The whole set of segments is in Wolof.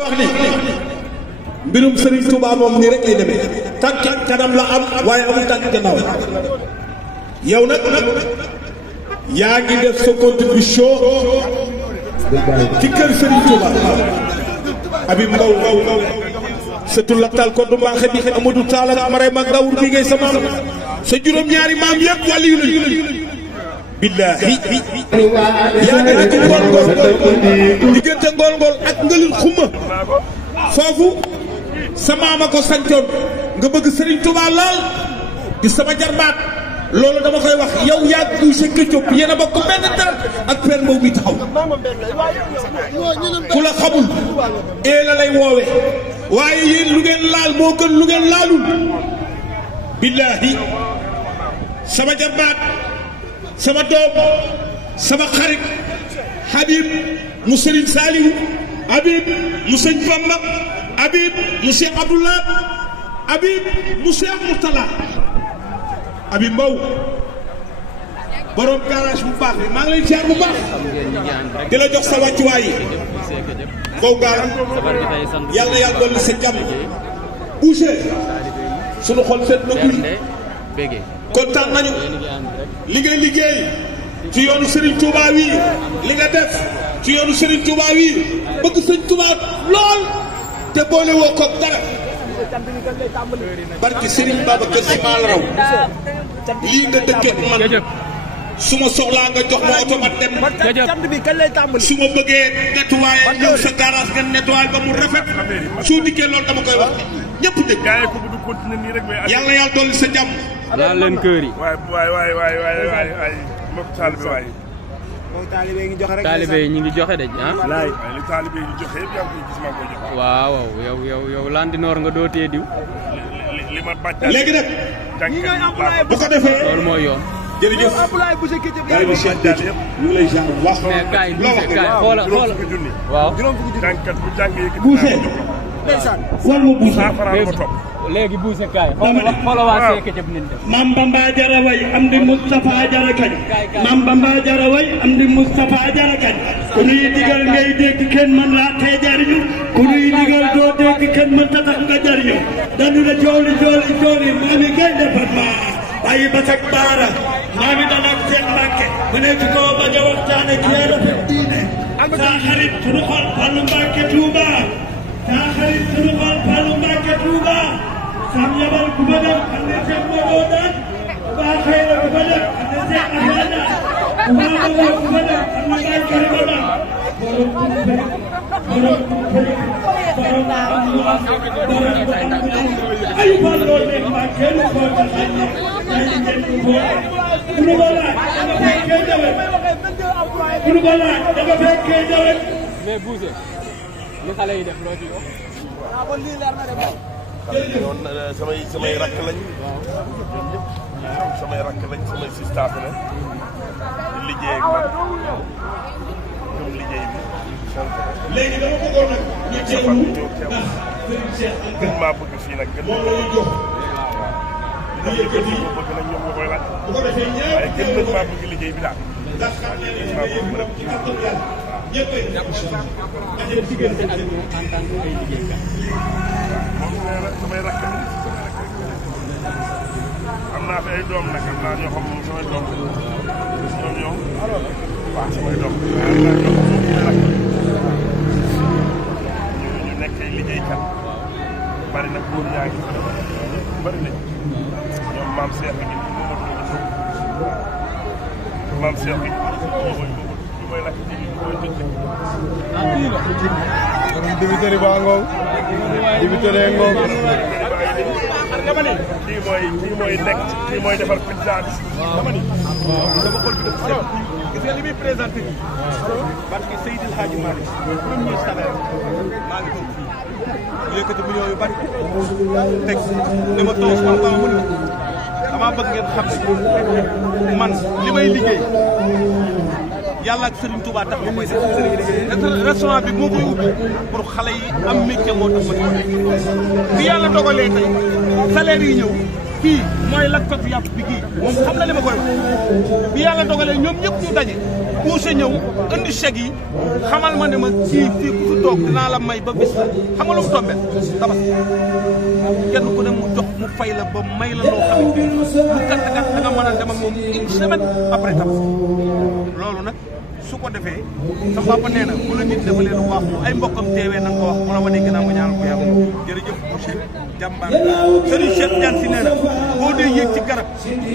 wax ni mbirum Serigne Touba moom nii rek lay demee tànk kanam la am waaye amul tànk gannaaw yow nag yaa ngi def sa contribution ci kër Serigne Touba Habib Mbow surtout la taal ko du mbaaxe bi Amadou Tall ak Marème ak Daour bi ngay sa maam sa juróom-ñaari maam yëpp wàllu yu lañu billaahi yaa ngi ak ngool diggante ngool ak ngëlul xuma foofu sa maama ko sancoon nga bëgg Serigne Touba lool di sama jarbaat loolu dama koy wax yow yaa ngi sa këccëg yéen a bokk benn dara ak Père Mbow bi taxaw ku la xamul la lay woowe waaye yéen lu ngeen laal moo gën lu ngeen laalul billaahi sama jarbaat sama doom sama xarit Habib mu Serigne Saliou Habib mu Sëñ Bamba Habib mu Cheikh Abdoulaye Habib mu Cheikh Mourtala Habib Mbow borom garage bu baax maa ngi lay ziar bu baax di la jox sa wàccuwaay yi Mbow gaara yàlla yàlla dolli sa jàmm Boucher sunu xol seet na guy kontaan nañu li ngay liggéey ci yoonu Serigne Touba wi li nga def ci yoonu Serigne Touba wi bëgg Serigne Touba lool te boole woo ko dara barki Serigne Babacar Sy maa la raw lii nga dëkkee man su ma soxlaa nga jox ma oto ma dem su ma bëggee nettoyer ñëw sa garage nga nettoyer ba mu rafet soo dikkee loolu dama koy wax ñëpp dégg yàlla yàlla dolli sa jàmm. laal leen kër yi. waay mbokk taalibe waay. moom taalibe yi ngi joxe rek. taalibe yi ñu ngi joxe de ah. laay li taalibe yi di joxe yëpp yaa ngi koy gis maa koy joxe. waaw yow Landinoor nga dootee diw. li ma bàcc. léegi nag. bu ko defee loolu mooy yoon. jërëjëf. taalibe Cheikh Béthio ñu ngi lay jaar bu baax. mais kaay xoola waaw. jàngkat bu jàngee yëkkati. Boucher. xool ma Boucher. léegi Boucher kaay xoola waa Seeke jëb nañ def. Mam Bamba jara way am di Moustapha jara kañ. Mam Bamba jara way am di Moustapha jara kañ. ku nuy digal ngay dégg kenn mën laa tee jariñu. ku nuy digal doo dégg kenn mën ta tax nga jariñu. dañu ne jooli maami gay defar maa. bàyyi basak baara. maami danak Seex Mbàkke. mu ne ci koo bañ a waxtaane kii rafet diine. saa xarit sunu xol Fallu Mbàkke Tuuba. saa xarit sunu xol Fallu Mbàkke Tuuba. sam yabal ku ma dem xam ne Cheikh Modou daan baa xëy na ku ma dem xam ne Cheikh Ahmed daan maa bëgg ku ma dem xam ne Baye Karim daan borom ay fan loolu nekk maa kenn koo taxañ ne ay ngeen ko boole kunu ko laaj danga fekkee jawen kunu ko laaj danga fekkee jawen mais Boucher li xale yi def loo ci wax ñoom samay rakk lañ ñoom ñëpp samay rakk lañ samay sistaafe la di liggéey ak man ñoom liggéey bi léegi dama bëggoon nag ñu teewlu gën maa bëgg fii nag gën maa bëgg nag ñoom nga koy laaj waaye gën nañ maa bëgg liggéey bi daal gën maa bëgg bërëb diggante ak ñoom en tant que ay liggéeykat. moom nee na samay rakk am naa fi ay doom nag am naa ñoo xam moom samay doom ñoom waaw samay doom am naa ñoo xam moom samay rakk ñu nekk ay liggéeykat bari na góor ñaa ngi bari nañ ñoom maam Cheikh gi maam Cheikh gi ñu mooy lakk ci ñu koy tëj dibiteri baa ngoog dibiteri ngoog kii mooy defar pizza bi dama ni sama xol bi dafa set gis nga li muy présenté bi parce que Seydil Hadji Malick premier salaire maa ngi toog fii yëkkati millions yu bari teg ni ma toog sama baa mën na dama bëgg ngeen xam ne man li may liggéey yàlla ak Serigne Touba tax ma koy def restaurant bi moo koy ubbi pour xale yi am métier moo tax ma bi yàlla dogalee tey salaire yi ñëw kii mooy lakkatu yàpp bi kii moom xam na li ma koy wax bi yàlla dogalee ñoom ñëpp ñu daje Boucher ñëw indi chèque yi xamal ma ne ma fii ku fi toog dinaa la may ba bis la xam nga lu mu tombé tabaski kenn ku ne mu jox mu fay la ba may la loo xamante ni lu gàtt gàtt da nga mën a dem ak moom une semaine après tabaski loolu nag su ko defee sa papa nee na bu la nit dafa leen wax ay mbokkam teewee na nga ko wax mu la wane ginnaaw ma ñaanal ko yàlla jërëjëf monsieur jàmbaar Serigne Cheikh Diagne si nee na boo dee yéeg ci garab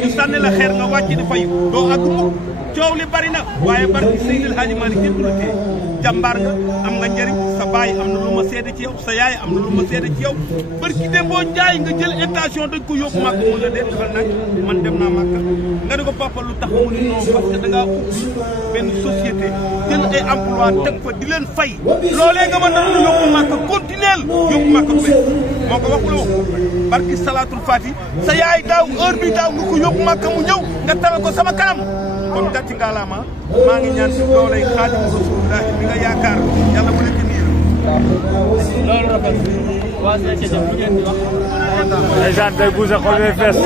ñu sànni la xeer nga wàcc di fayu doo àgg mukk coow li bari na waaye barki Seydil Hadji Malick kenn du la téye jàmbaar nga am nga njëriñ sa baay am na lu ma seede ci yow sa yaay am na lu ma seede ci yow barki dem boo jaay nga jël intention dañ ko yóbbu màkk mun la dee defal nag man dem naa màkk nga ne ko papa lu tax mu ne non parce que da ngaa ubbi benn société jël ay emploi teg fa di leen fay loolee nga ma nar a yóbbu màkk continuel yóbbu màkk be moo ko waxula wax barki salaatul fati sa yaay daaw heure bi daaw nga ko yóbbu màkk mu ñëw nga tawe ko sama kanam kon gàcci ngalaama maa ngi ñaan ci doolay Xaadimu Rasulullah bi nga yaakaar yàlla mu nekk nii loolu rafet waa CCD bu ngeen di wax. ndeysaan tey bu sa xol bee fees